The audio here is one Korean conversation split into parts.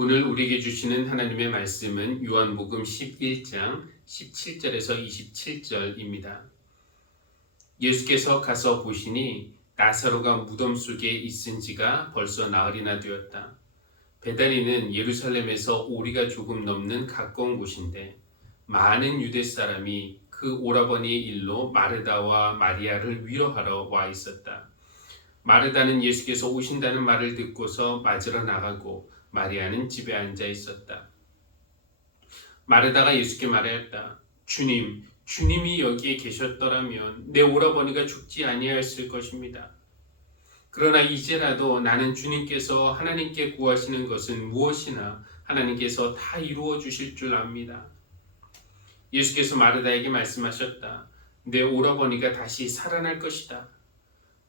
오늘 우리에게 주시는 하나님의 말씀은 요한복음 11장 17절에서 27절입니다. 예수께서 가서 보시니 나사로가 무덤 속에 있은 지가 벌써 나흘이나 되었다. 베다니는 예루살렘에서 오리가 조금 넘는 가까운 곳인데 많은 유대 사람이 그 오라버니의 일로 마르다와 마리아를 위로하러 와 있었다. 마르다는 예수께서 오신다는 말을 듣고서 맞으러 나가고 마리아는 집에 앉아 있었다. 마르다가 예수께 말하였다. 주님, 주님이 여기에 계셨더라면 내 오라버니가 죽지 아니하였을 것입니다. 그러나 이제라도 나는 주님께서 하나님께 구하시는 것은 무엇이나 하나님께서 다 이루어 주실 줄 압니다. 예수께서 마르다에게 말씀하셨다. 내 오라버니가 다시 살아날 것이다.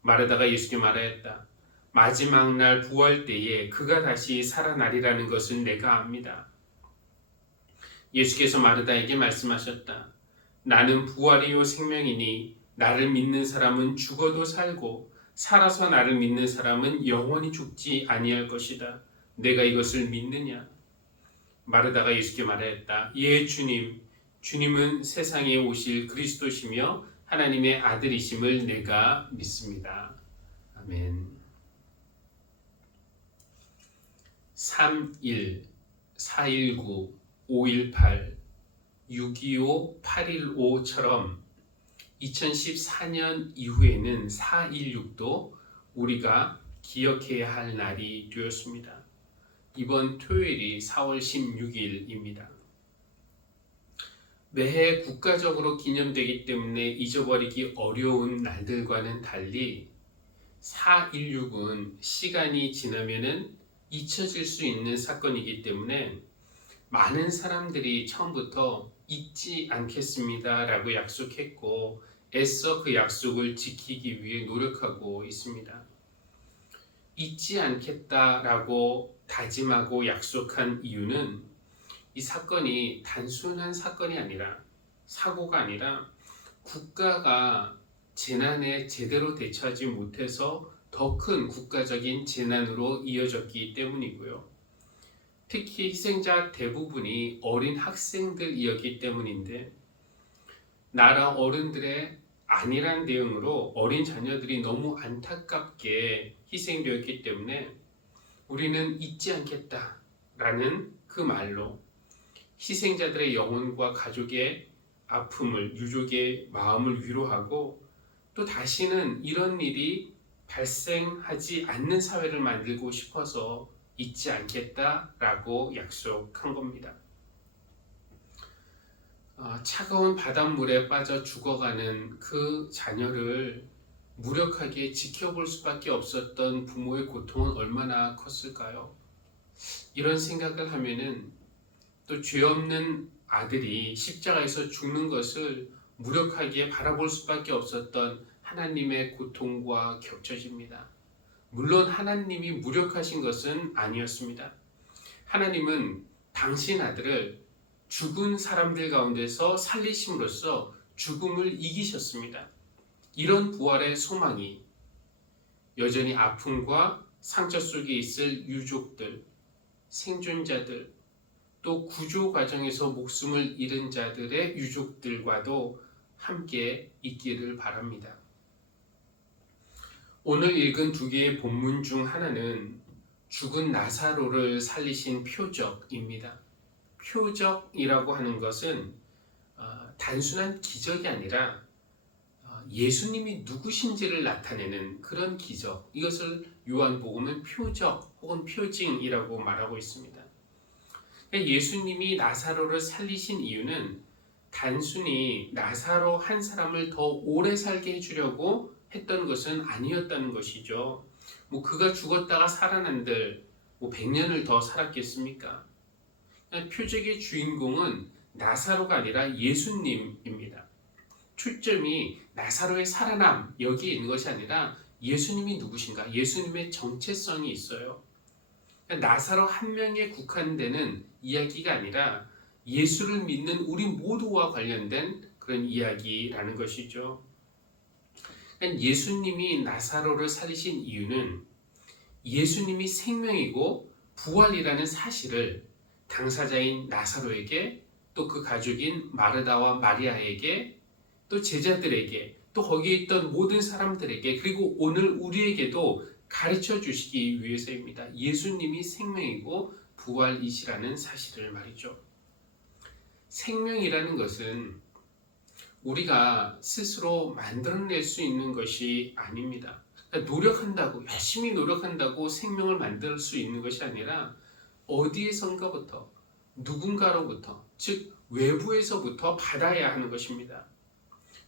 마르다가 예수께 말하였다. 마지막 날 부활 때에 그가 다시 살아나리라는 것은 내가 압니다. 예수께서 마르다에게 말씀하셨다. 나는 부활이요 생명이니 나를 믿는 사람은 죽어도 살고 살아서 나를 믿는 사람은 영원히 죽지 아니할 것이다. 내가 이것을 믿느냐? 마르다가 예수께 말하였다. 예, 주님. 주님은 세상에 오실 그리스도시며 하나님의 아들이심을 내가 믿습니다. 아멘. 3.1, 4.19, 5.18, 6.25, 8.15처럼 2014년 이후에는 4.16도 우리가 기억해야 할 날이 되었습니다. 이번 토요일이 4월 16일입니다. 매해 국가적으로 기념되기 때문에 잊어버리기 어려운 날들과는 달리 4.16은 시간이 지나면은 잊혀질 수 있는 사건이기 때문에 많은 사람들이 처음부터 잊지 않겠습니다 라고 약속했고 애써 그 약속을 지키기 위해 노력하고 있습니다. 잊지 않겠다라고 다짐하고 약속한 이유는 이 사건이 단순한 사건이 아니라 사고가 아니라 국가가 재난에 제대로 대처하지 못해서 더 큰 국가적인 재난으로 이어졌기 때문이고요. 특히 희생자 대부분이 어린 학생들이었기 때문인데 나라 어른들의 안일한 대응으로 어린 자녀들이 너무 안타깝게 희생되었기 때문에 우리는 잊지 않겠다라는 그 말로 희생자들의 영혼과 가족의 아픔을, 유족의 마음을 위로하고 또 다시는 이런 일이 발생하지 않는 사회를 만들고 싶어서 잊지 않겠다라고 약속한 겁니다. 차가운 바닷물에 빠져 죽어가는 그 자녀를 무력하게 지켜볼 수밖에 없었던 부모의 고통은 얼마나 컸을까요? 이런 생각을 하면은 또 죄 없는 아들이 십자가에서 죽는 것을 무력하게 바라볼 수밖에 없었던 하나님의 고통과 겹쳐집니다. 물론 하나님이 무력하신 것은 아니었습니다. 하나님은 당신 아들을 죽은 사람들 가운데서 살리심으로써 죽음을 이기셨습니다. 이런 부활의 소망이 여전히 아픔과 상처 속에 있을 유족들, 생존자들, 또 구조 과정에서 목숨을 잃은 자들의 유족들과도 함께 있기를 바랍니다. 오늘 읽은 두 개의 본문 중 하나는 죽은 나사로를 살리신 표적입니다. 표적이라고 하는 것은 단순한 기적이 아니라 예수님이 누구신지를 나타내는 그런 기적, 이것을 요한복음은 표적 혹은 표징이라고 말하고 있습니다. 예수님이 나사로를 살리신 이유는 단순히 나사로 한 사람을 더 오래 살게 해주려고 했던 것은 아니었다는 것이죠. 그가 죽었다가 살아난들 100년을 더 살았겠습니까? 표적의 주인공은 나사로가 아니라 예수님입니다. 초점이 나사로의 살아남 여기에 있는 것이 아니라 예수님이 누구신가? 예수님의 정체성이 있어요. 나사로 한 명에 국한되는 이야기가 아니라 예수를 믿는 우리 모두와 관련된 그런 이야기라는 것이죠. 예수님이 나사로를 살리신 이유는 예수님이 생명이고 부활이라는 사실을 당사자인 나사로에게, 또 그 가족인 마르다와 마리아에게, 또 제자들에게, 또 거기에 있던 모든 사람들에게, 그리고 오늘 우리에게도 가르쳐 주시기 위해서입니다. 예수님이 생명이고 부활이시라는 사실을 말이죠. 생명이라는 것은 우리가 스스로 만들어낼 수 있는 것이 아닙니다. 그러니까 노력한다고, 열심히 노력한다고 생명을 만들 수 있는 것이 아니라 어디에선가부터, 누군가로부터, 즉 외부에서부터 받아야 하는 것입니다.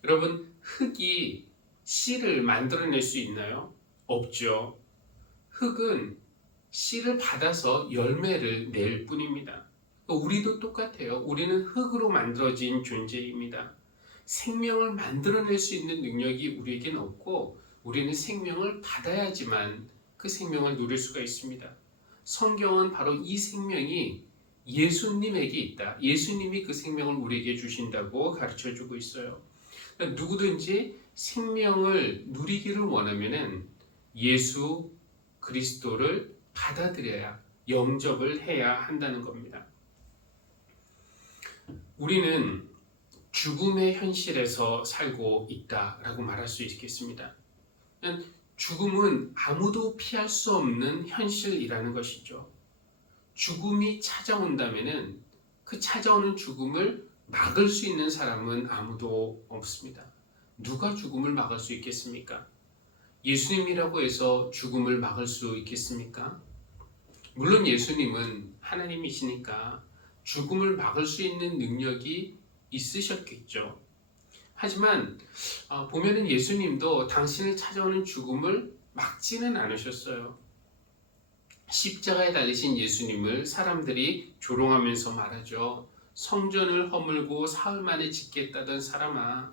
여러분, 흙이 씨를 만들어낼 수 있나요? 없죠. 흙은 씨를 받아서 열매를 낼 뿐입니다. 우리도 똑같아요. 우리는 흙으로 만들어진 존재입니다. 생명을 만들어낼 수 있는 능력이 우리에겐 없고, 우리는 생명을 받아야지만 그 생명을 누릴 수가 있습니다. 성경은 바로 이 생명이 예수님에게 있다, 예수님이 그 생명을 우리에게 주신다고 가르쳐주고 있어요. 그러니까 누구든지 생명을 누리기를 원하면은 예수 그리스도를 받아들여야, 영접을 해야 한다는 겁니다. 우리는 죽음의 현실에서 살고 있다라고 말할 수 있겠습니다. 죽음은 아무도 피할 수 없는 현실이라는 것이죠. 죽음이 찾아온다면은 그 찾아오는 죽음을 막을 수 있는 사람은 아무도 없습니다. 누가 죽음을 막을 수 있겠습니까? 예수님이라고 해서 죽음을 막을 수 있겠습니까? 물론 예수님은 하나님이시니까 죽음을 막을 수 있는 능력이 있으셨겠죠. 하지만 보면은 예수님도 당신을 찾아오는 죽음을 막지는 않으셨어요. 십자가에 달리신 예수님을 사람들이 조롱하면서 말하죠. 성전을 허물고 사흘 만에 짓겠다던 사람아,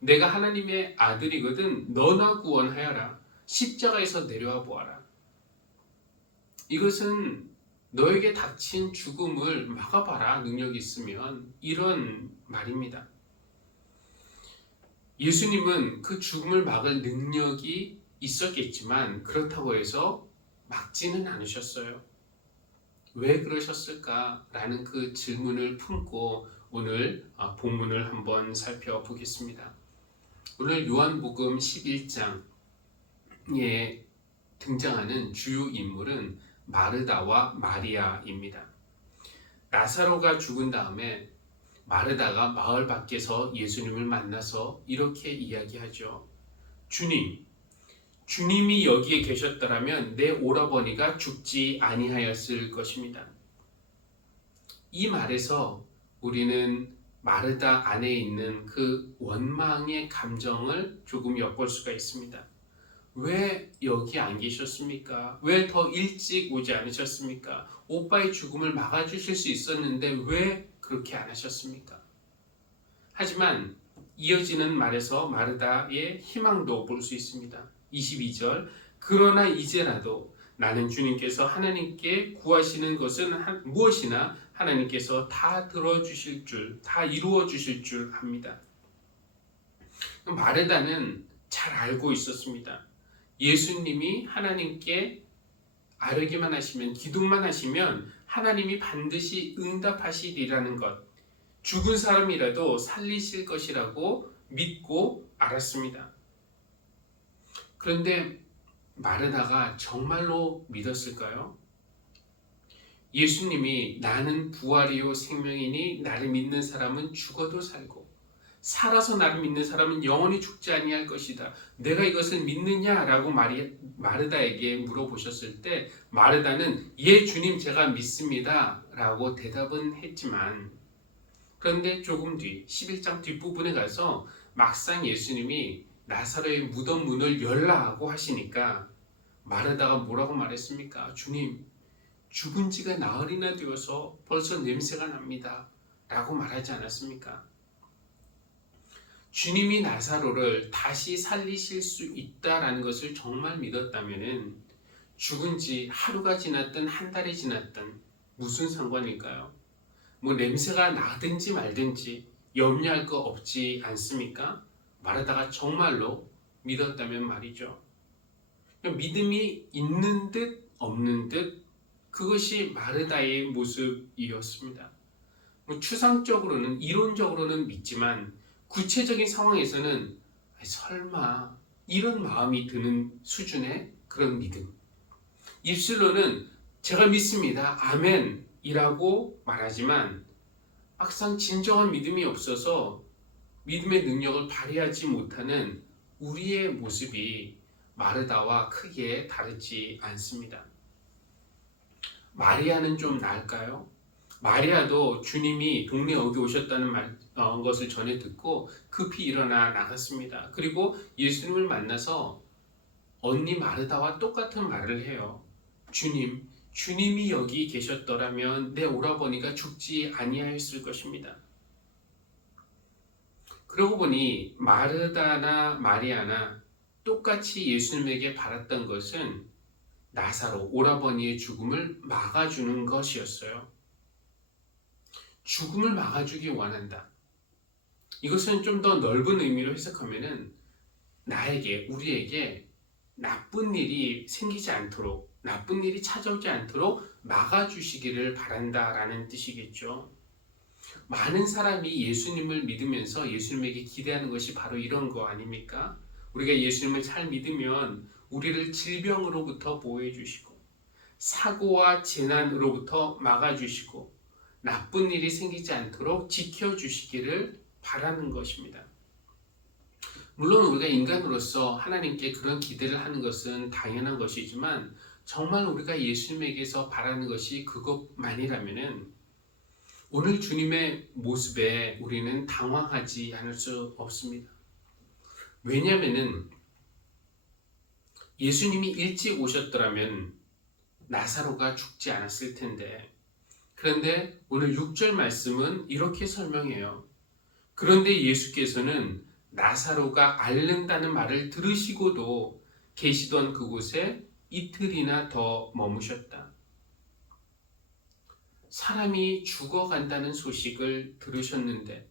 내가 하나님의 아들이거든 너나 구원하여라. 십자가에서 내려와 보아라. 이것은 너에게 닥친 죽음을 막아봐라, 능력이 있으면, 이런 말입니다. 예수님은 그 죽음을 막을 능력이 있었겠지만 그렇다고 해서 막지는 않으셨어요. 왜 그러셨을까라는 그 질문을 품고 오늘 본문을 한번 살펴보겠습니다. 오늘 요한복음 11장에 등장하는 주요 인물은 마르다와 마리아입니다. 나사로가 죽은 다음에 마르다가 마을 밖에서 예수님을 만나서 이렇게 이야기하죠. 주님이 여기에 계셨더라면 내 오라버니가 죽지 아니하였을 것입니다. 이 말에서 우리는 마르다 안에 있는 그 원망의 감정을 조금 엿볼 수가 있습니다. 왜 여기 안 계셨습니까? 왜 더 일찍 오지 않으셨습니까? 오빠의 죽음을 막아주실 수 있었는데 왜 그렇게 안 하셨습니까? 하지만 이어지는 말에서 마르다의 희망도 볼 수 있습니다. 22절, 그러나 이제라도 나는 주님께서 하나님께 구하시는 것은 무엇이나 하나님께서 다 들어주실 줄, 다 이루어 주실 줄 압니다. 마르다는 잘 알고 있었습니다. 예수님이 하나님께 아뢰기만 하시면, 기도만 하시면 하나님이 반드시 응답하시리라는 것, 죽은 사람이라도 살리실 것이라고 믿고 알았습니다. 그런데 마르다가 정말로 믿었을까요? 예수님이 나는 부활이요 생명이니 나를 믿는 사람은 죽어도 살고 살아서 나를 믿는 사람은 영원히 죽지 아니할 것이다. 내가 이것을 믿느냐라고 마르다에게 물어보셨을 때 마르다는 예 주님 제가 믿습니다 라고 대답은 했지만, 그런데 조금 뒤 11장 뒷부분에 가서 막상 예수님이 나사로의 무덤 문을 열라고 하시니까 마르다가 뭐라고 말했습니까? 주님, 죽은 지가 나흘이나 되어서 벌써 냄새가 납니다 라고 말하지 않았습니까? 주님이 나사로를 다시 살리실 수 있다라는 것을 정말 믿었다면 죽은 지 하루가 지났든 한 달이 지났든 무슨 상관일까요? 뭐 냄새가 나든지 말든지 염려할 거 없지 않습니까? 마르다가 정말로 믿었다면 말이죠. 믿음이 있는 듯 없는 듯 그것이 마르다의 모습이었습니다. 추상적으로는, 이론적으로는 믿지만 구체적인 상황에서는 설마 이런 마음이 드는 수준의 그런 믿음. 입술로는 제가 믿습니다. 아멘 이라고 말하지만 막상 진정한 믿음이 없어서 믿음의 능력을 발휘하지 못하는 우리의 모습이 마르다와 크게 다르지 않습니다. 마리아는 좀 나을까요? 마리아도 주님이 동네 어귀 오셨다는 것을 전해 듣고 급히 일어나 나갔습니다. 그리고 예수님을 만나서 언니 마르다와 똑같은 말을 해요. 주님이 여기 계셨더라면 내 오라버니가 죽지 아니하였을 것입니다. 그러고 보니 마르다나 마리아나 똑같이 예수님에게 바랐던 것은 나사로 오라버니의 죽음을 막아주는 것이었어요. 죽음을 막아주기 원한다. 이것은 좀 더 넓은 의미로 해석하면은 우리에게 나쁜 일이 생기지 않도록, 나쁜 일이 찾아오지 않도록 막아주시기를 바란다라는 뜻이겠죠. 많은 사람이 예수님을 믿으면서 예수님에게 기대하는 것이 바로 이런 거 아닙니까? 우리가 예수님을 잘 믿으면 우리를 질병으로부터 보호해 주시고 사고와 재난으로부터 막아주시고 나쁜 일이 생기지 않도록 지켜주시기를 바라는 것입니다. 물론 우리가 인간으로서 하나님께 그런 기대를 하는 것은 당연한 것이지만 정말 우리가 예수님에게서 바라는 것이 그것만이라면 오늘 주님의 모습에 우리는 당황하지 않을 수 없습니다. 왜냐하면 예수님이 일찍 오셨더라면 나사로가 죽지 않았을 텐데, 그런데 오늘 6절 말씀은 이렇게 설명해요. 그런데 예수께서는 나사로가 앓는다는 말을 들으시고도 계시던 그곳에 이틀이나 더 머무셨다. 사람이 죽어간다는 소식을 들으셨는데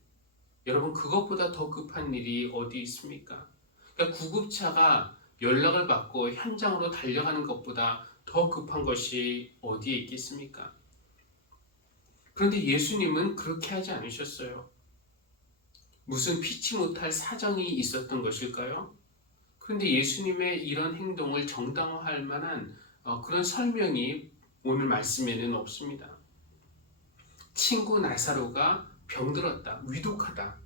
여러분, 그것보다 더 급한 일이 어디 있습니까? 그러니까 구급차가 연락을 받고 현장으로 달려가는 것보다 더 급한 것이 어디에 있겠습니까? 그런데 예수님은 그렇게 하지 않으셨어요. 무슨 피치 못할 사정이 있었던 것일까요? 그런데 예수님의 이런 행동을 정당화할 만한 그런 설명이 오늘 말씀에는 없습니다. 친구 나사로가 병들었다, 위독하다,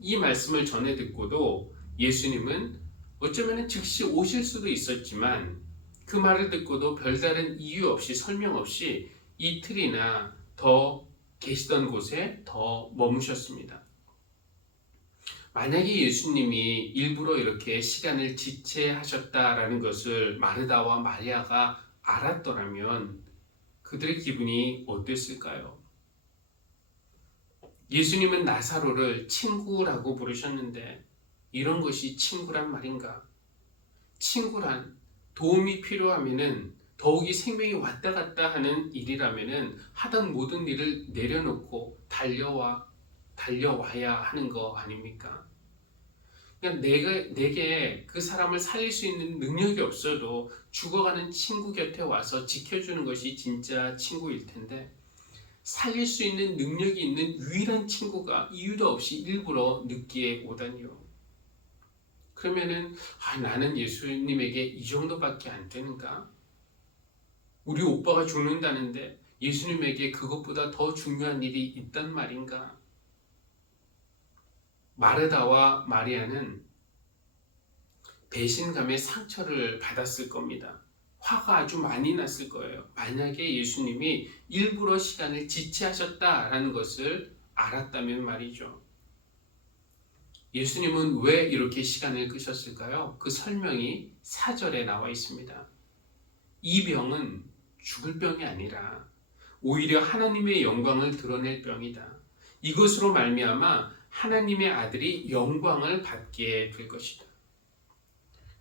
이 말씀을 전해 듣고도 예수님은 어쩌면 즉시 오실 수도 있었지만 그 말을 듣고도 별다른 이유 없이, 설명 없이 이틀이나 더 계시던 곳에 더 머무셨습니다. 만약에 예수님이 일부러 이렇게 시간을 지체하셨다라는 것을 마르다와 마리아가 알았더라면 그들의 기분이 어땠을까요? 예수님은 나사로를 친구라고 부르셨는데 이런 것이 친구란 말인가? 친구란 도움이 필요하면은, 더욱이 생명이 왔다 갔다 하는 일이라면은 하던 모든 일을 내려놓고 달려와야 하는 거 아닙니까? 그냥 내게 그 사람을 살릴 수 있는 능력이 없어도 죽어가는 친구 곁에 와서 지켜주는 것이 진짜 친구일 텐데, 살릴 수 있는 능력이 있는 유일한 친구가 이유도 없이 일부러 늦게 오다니요. 그러면은 나는 예수님에게 이 정도밖에 안 되는가? 우리 오빠가 죽는다는데 예수님에게 그것보다 더 중요한 일이 있단 말인가? 마르다와 마리아는 배신감의 상처를 받았을 겁니다. 화가 아주 많이 났을 거예요. 만약에 예수님이 일부러 시간을 지체하셨다라는 것을 알았다면 말이죠. 예수님은 왜 이렇게 시간을 끄셨을까요? 그 설명이 4절에 나와 있습니다. 이 병은 죽을 병이 아니라 오히려 하나님의 영광을 드러낼 병이다. 이것으로 말미암아 하나님의 아들이 영광을 받게 될 것이다.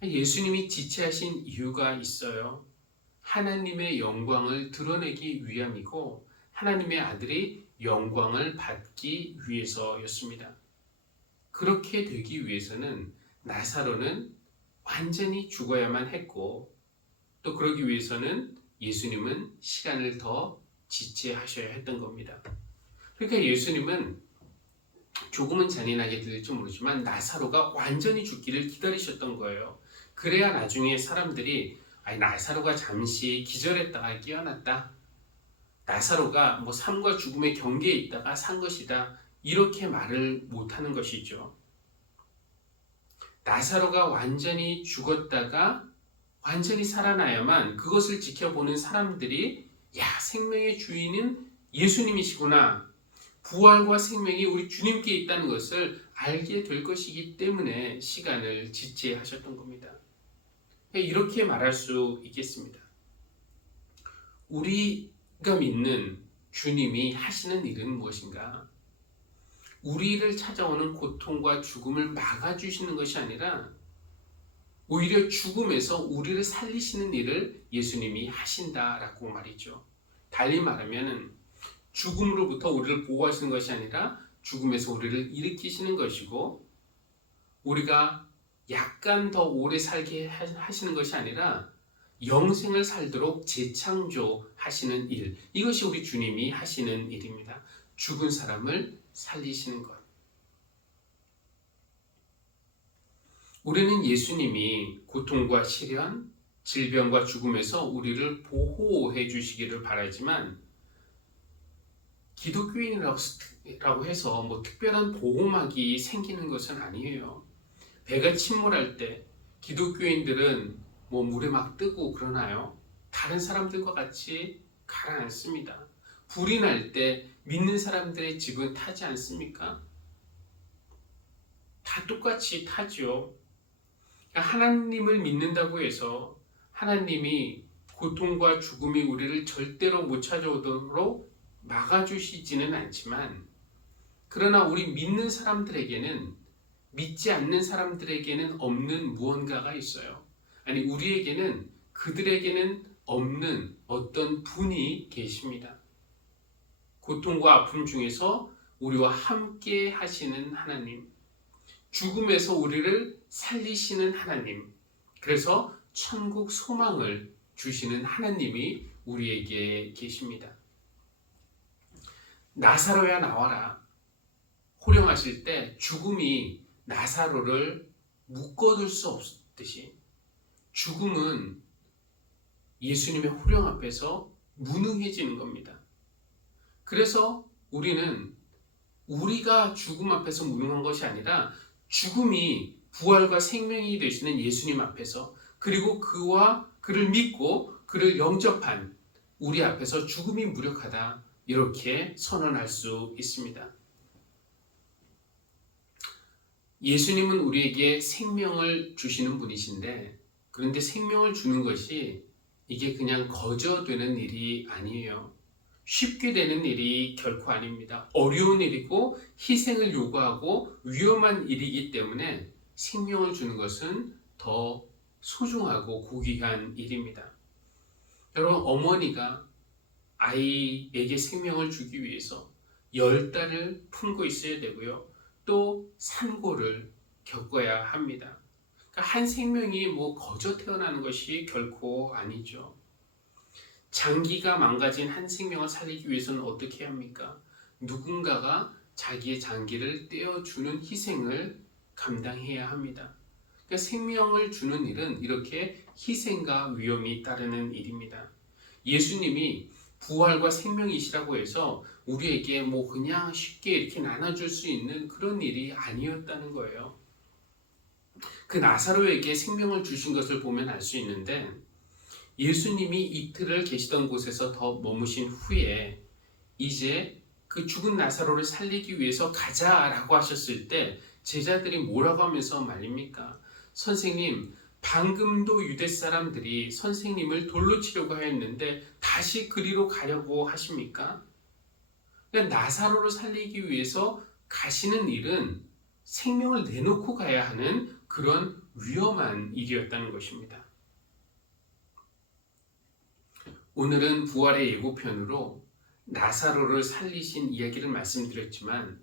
예수님이 지체하신 이유가 있어요. 하나님의 영광을 드러내기 위함이고 하나님의 아들이 영광을 받기 위해서였습니다. 그렇게 되기 위해서는 나사로는 완전히 죽어야만 했고, 또 그러기 위해서는 예수님은 시간을 더 지체하셔야 했던 겁니다. 그러니까 예수님은 조금은 잔인하게 들릴지 모르지만 나사로가 완전히 죽기를 기다리셨던 거예요. 그래야 나중에 사람들이 나사로가 잠시 기절했다가 깨어났다. 나사로가 삶과 죽음의 경계에 있다가 산 것이다. 이렇게 말을 못하는 것이죠. 나사로가 완전히 죽었다가 완전히 살아나야만 그것을 지켜보는 사람들이 생명의 주인은 예수님이시구나. 부활과 생명이 우리 주님께 있다는 것을 알게 될 것이기 때문에 시간을 지체하셨던 겁니다. 이렇게 말할 수 있겠습니다. 우리가 믿는 주님이 하시는 일은 무엇인가? 우리를 찾아오는 고통과 죽음을 막아주시는 것이 아니라 오히려 죽음에서 우리를 살리시는 일을 예수님이 하신다라고 말이죠. 달리 말하면 죽음으로부터 우리를 보호하시는 것이 아니라 죽음에서 우리를 일으키시는 것이고, 우리가 약간 더 오래 살게 하시는 것이 아니라 영생을 살도록 재창조하시는 일, 이것이 우리 주님이 하시는 일입니다. 죽은 사람을 살리시는 것. 우리는 예수님이 고통과 시련, 질병과 죽음에서 우리를 보호해 주시기를 바라지만, 기독교인이라고 해서 특별한 보호막이 생기는 것은 아니에요. 배가 침몰할 때 기독교인들은 물에 막 뜨고 그러나요? 다른 사람들과 같이 가라앉습니다. 불이 날 때 믿는 사람들의 집은 타지 않습니까? 다 똑같이 타죠. 하나님을 믿는다고 해서 하나님이 고통과 죽음이 우리를 절대로 못 찾아오도록 막아주시지는 않지만, 그러나 우리 믿는 사람들에게는, 믿지 않는 사람들에게는 없는 무언가가 있어요. 아니, 우리에게는, 그들에게는 없는 어떤 분이 계십니다. 고통과 아픔 중에서 우리와 함께 하시는 하나님, 죽음에서 우리를 살리시는 하나님, 그래서 천국 소망을 주시는 하나님이 우리에게 계십니다. 나사로야 나와라 호령하실 때 죽음이 나사로를 묶어둘 수 없듯이 죽음은 예수님의 호령 앞에서 무능해지는 겁니다. 그래서 우리는 우리가 죽음 앞에서 무능한 것이 아니라 죽음이 부활과 생명이 되시는 예수님 앞에서, 그리고 그를 믿고 그를 영접한 우리 앞에서 죽음이 무력하다, 이렇게 선언할 수 있습니다. 예수님은 우리에게 생명을 주시는 분이신데, 그런데 생명을 주는 것이 이게 그냥 거저 되는 일이 아니에요. 쉽게 되는 일이 결코 아닙니다. 어려운 일이고 희생을 요구하고 위험한 일이기 때문에 생명을 주는 것은 더 소중하고 고귀한 일입니다. 여러분, 어머니가 아이에게 생명을 주기 위해서 10달을 품고 있어야 되고요. 또 산고를 겪어야 합니다. 그러니까 한 생명이 거저 태어나는 것이 결코 아니죠. 장기가 망가진 한 생명을 살리기 위해서는 어떻게 해야 합니까? 누군가가 자기의 장기를 떼어주는 희생을 감당해야 합니다. 그러니까 생명을 주는 일은 이렇게 희생과 위험이 따르는 일입니다. 예수님이 부활과 생명이시라고 해서 우리에게 그냥 쉽게 이렇게 나눠줄 수 있는 그런 일이 아니었다는 거예요. 그 나사로에게 생명을 주신 것을 보면 알 수 있는데, 예수님이 이틀을 계시던 곳에서 더 머무신 후에 이제 그 죽은 나사로를 살리기 위해서 가자라고 하셨을 때 제자들이 뭐라고 하면서 말립니까? 선생님, 방금도 유대 사람들이 선생님을 돌로 치려고 하였는데 다시 그리로 가려고 하십니까? 그러니까 나사로를 살리기 위해서 가시는 일은 생명을 내놓고 가야 하는 그런 위험한 일이었다는 것입니다. 오늘은 부활의 예고편으로 나사로를 살리신 이야기를 말씀드렸지만,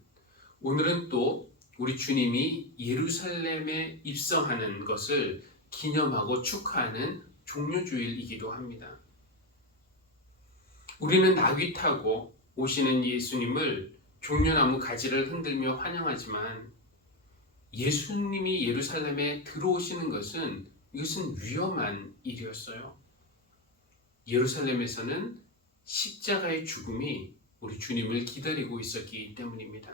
오늘은 또 우리 주님이 예루살렘에 입성하는 것을 기념하고 축하하는 종료주일이기도 합니다. 우리는 나귀 타고 오시는 예수님을 종려나무 가지를 흔들며 환영하지만 예수님이 예루살렘에 들어오시는 것은 이것은 위험한 일이었어요. 예루살렘에서는 십자가의 죽음이 우리 주님을 기다리고 있었기 때문입니다.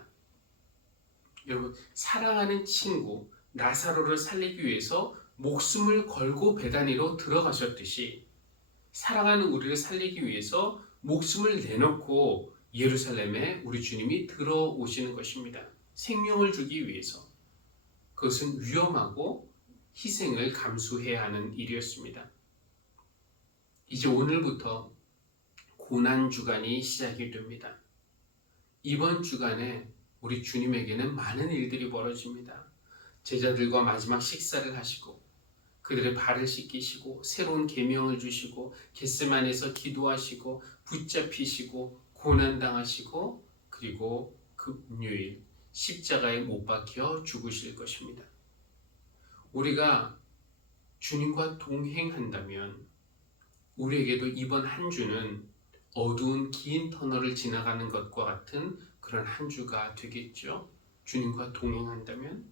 여러분, 사랑하는 친구 나사로를 살리기 위해서 목숨을 걸고 베다니로 들어가셨듯이 사랑하는 우리를 살리기 위해서 목숨을 내놓고 예루살렘에 우리 주님이 들어오시는 것입니다. 생명을 주기 위해서. 그것은 위험하고 희생을 감수해야 하는 일이었습니다. 이제 오늘부터 고난주간이 시작이 됩니다. 이번 주간에 우리 주님에게는 많은 일들이 벌어집니다. 제자들과 마지막 식사를 하시고 그들의 발을 씻기시고 새로운 계명을 주시고 겟세마네에서 기도하시고 붙잡히시고 고난당하시고 그리고 금요일 십자가에 못 박혀 죽으실 것입니다. 우리가 주님과 동행한다면 우리에게도 이번 한 주는 어두운 긴 터널을 지나가는 것과 같은 그런 한 주가 되겠죠. 주님과 동행한다면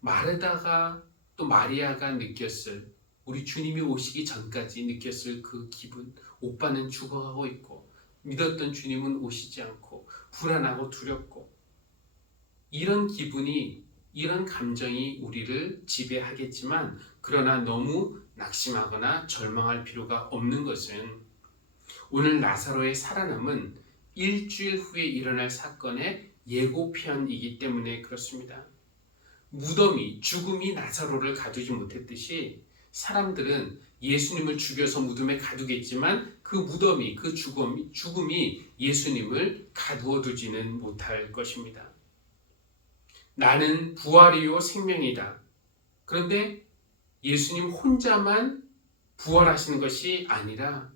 마르다가 또 마리아가 느꼈을 우리 주님이 오시기 전까지 느꼈을 그 기분, 오빠는 죽어가고 있고 믿었던 주님은 오시지 않고 불안하고 두렵고 이런 기분이 이런 감정이 우리를 지배하겠지만 그러나 너무 낙심하거나 절망할 필요가 없는 것은 오늘 나사로의 살아남은 일주일 후에 일어날 사건의 예고편이기 때문에 그렇습니다. 무덤이 죽음이 나사로를 가두지 못했듯이 사람들은 예수님을 죽여서 무덤에 가두겠지만 그 무덤이 그 죽음이 예수님을 가두어 두지는 못할 것입니다. 나는 부활이요 생명이다. 그런데 예수님 혼자만 부활하시는 것이 아니라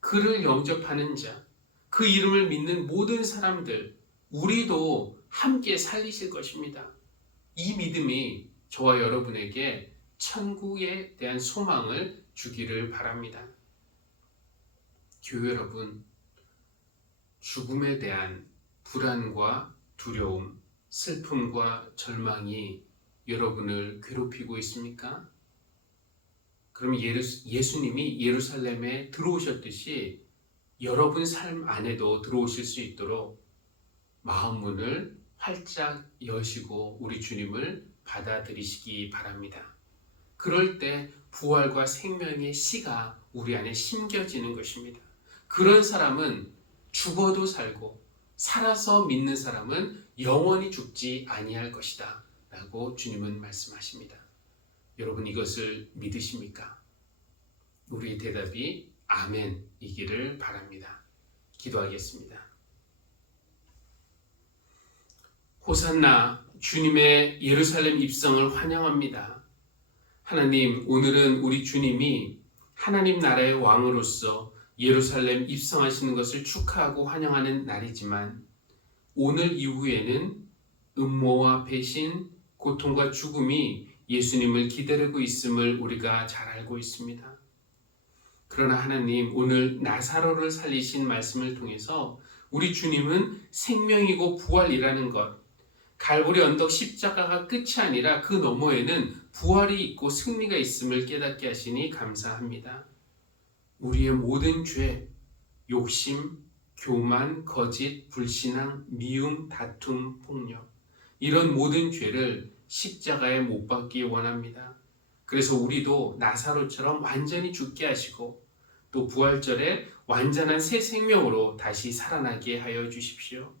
그를 영접하는 자, 그 이름을 믿는 모든 사람들, 우리도 함께 살리실 것입니다. 이 믿음이 저와 여러분에게 천국에 대한 소망을 주기를 바랍니다. 교회 여러분, 죽음에 대한 불안과 두려움, 슬픔과 절망이 여러분을 괴롭히고 있습니까? 그럼 예수님이 예루살렘에 들어오셨듯이 여러분 삶 안에도 들어오실 수 있도록 마음 문을 활짝 여시고 우리 주님을 받아들이시기 바랍니다. 그럴 때 부활과 생명의 씨가 우리 안에 심겨지는 것입니다. 그런 사람은 죽어도 살고 살아서 믿는 사람은 영원히 죽지 아니할 것이다 라고 주님은 말씀하십니다. 여러분 이것을 믿으십니까? 우리의 대답이 아멘이기를 바랍니다. 기도하겠습니다. 호산나 주님의 예루살렘 입성을 환영합니다. 하나님, 오늘은 우리 주님이 하나님 나라의 왕으로서 예루살렘 입성하시는 것을 축하하고 환영하는 날이지만 오늘 이후에는 음모와 배신, 고통과 죽음이 예수님을 기다리고 있음을 우리가 잘 알고 있습니다. 그러나 하나님, 오늘 나사로를 살리신 말씀을 통해서 우리 주님은 생명이고 부활이라는 것, 갈보리 언덕 십자가가 끝이 아니라 그 너머에는 부활이 있고 승리가 있음을 깨닫게 하시니 감사합니다. 우리의 모든 죄, 욕심, 교만, 거짓, 불신앙, 미움, 다툼, 폭력 이런 모든 죄를 십자가에 못 박기 원합니다. 그래서 우리도 나사로처럼 완전히 죽게 하시고 또 부활절에 완전한 새 생명으로 다시 살아나게 하여 주십시오.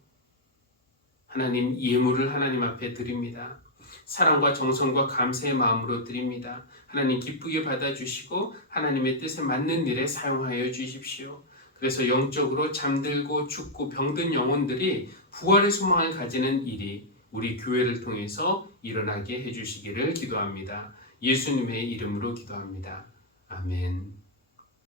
하나님, 예물을 하나님 앞에 드립니다. 사랑과 정성과 감사의 마음으로 드립니다. 하나님 기쁘게 받아주시고 하나님의 뜻에 맞는 일에 사용하여 주십시오. 그래서 영적으로 잠들고 죽고 병든 영혼들이 부활의 소망을 가지는 일이 우리 교회를 통해서 일어나게 해주시기를 기도합니다. 예수님의 이름으로 기도합니다. 아멘.